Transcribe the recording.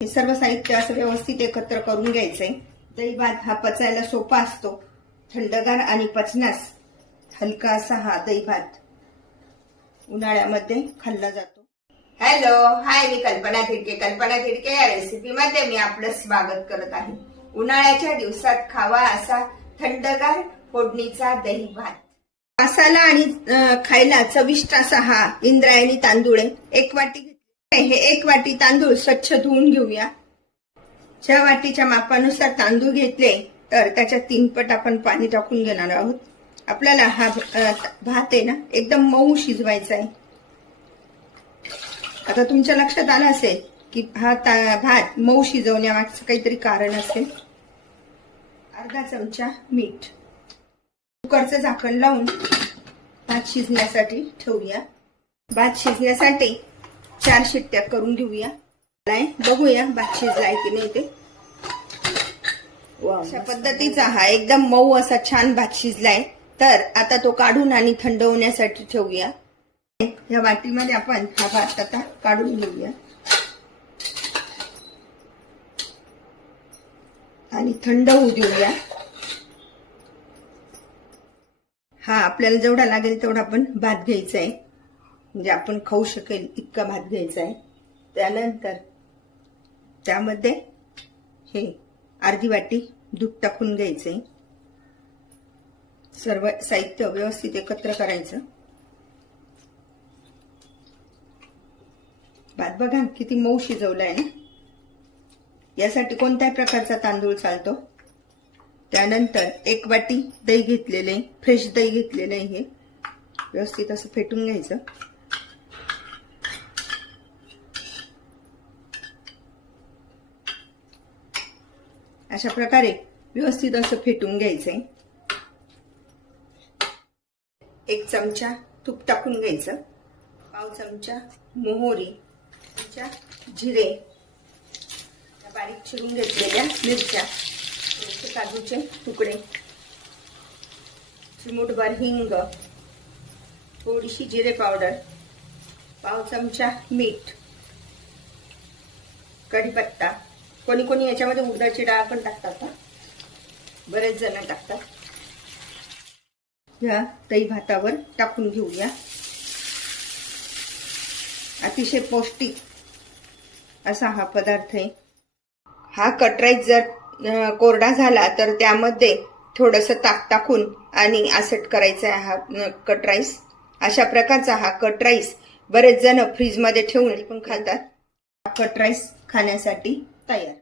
हे सर्व साहित्य असं व्यवस्थित एकत्र करून घ्यायचंय। दही भात हा पचायला सोपा असतो, थंडगार आणि पचनास हलका असा हा दही भात उन्हाळ्यामध्ये खाल्ला जातो। हॅलो हाय, मी कल्पना थिडके। कल्पना थिडके या रेसिपी मध्ये मी आपलं स्वागत करत आहे। उन्हाळ्याच्या दिवसात खावा असा थंडगार फोडणीचा दही भात। मसाला आणि खायला चविष्ट असा हा इंद्रायणी तांदूळ आहे। 1 वाटी हे 1 वाटी तांदूळ स्वच्छ धुवून घेऊया। ज्या वाटीच्या मापानुसार तांदूळ घेतले तर त्याच्या 3 पट आपण पाणी टाकून घेणार आहोत। आपल्याला हा भात आहे ना एकदम मऊ शिजवायचा आहे। आता तुमच्या लक्षात आलं असेल की हा भात मऊ शिजवण्यामागचं काहीतरी कारण असेल। अर्धा चमचा मीठ। कुकरचं झाकण लावून भात शिजण्यासाठी ठेवूया। भात शिजण्यासाठी 4 शिट्ट्या करून घेऊया। बघूया भात शिजलाय की नाही ते। अशा पद्धतीचा हा एकदम मऊ असा छान भात शिजलाय। तर आता तो काढून आणि थंड होण्यासाठी ठेवूया। या वाटीमध्ये आपण हा भात आता काढून घेऊया आणि थंड होऊ देऊया। हा आपल्याला जेवढा लागेल तेवढा आपण भात घ्यायचा आहे, म्हणजे आपण खाऊ शकेल इतका भात घ्यायचा आहे। त्यानंतर त्यामध्ये हे अर्धी वाटी दूध टाकून घ्यायचे। सर्व साहित्य व्यवस्थित एकत्र करायचं। भात बघा किती मऊ शिजवलाय ना। यासाठी कोणत्याही प्रकारचा तांदूळ चालतो। त्यानंतर 1 वाटी दही घेतलेले, फ्रेश दही घेतलेले आहे। हे व्यवस्थित असं फेटून घ्यायचं। अशा प्रकारे व्यवस्थित असं फेटून घ्यायचंय। 1 चमचा तूप टाकून घ्यायचं। पाव चमचा मोहरी, जिरे, बारीक चिरून घेतलेल्या मिरच्या, काजूचे तुकडे, चिमूटभर हिंग, थोडीशी जिरे पावडर, पाव चमचा मीठ, कढीपत्ता। कोणी कोणी याच्यामध्ये उडदाची डाळ पण टाकतात, बरेच जण टाकतात। या दही भातावर टाकून घेऊया। अतिशय पौष्टिक असा हा पदार्थ आहे। हा कट राईस जर कोरडा झाला तर त्यामध्ये थोडंसं ताक टाकून आणि आसट करायचा आहे हा कट राईस। अशा प्रकारचा हा कट राईस बरेच जण फ्रीज मध्ये ठेवून पण खातात। कट राईस खाण्यासाठी तयार।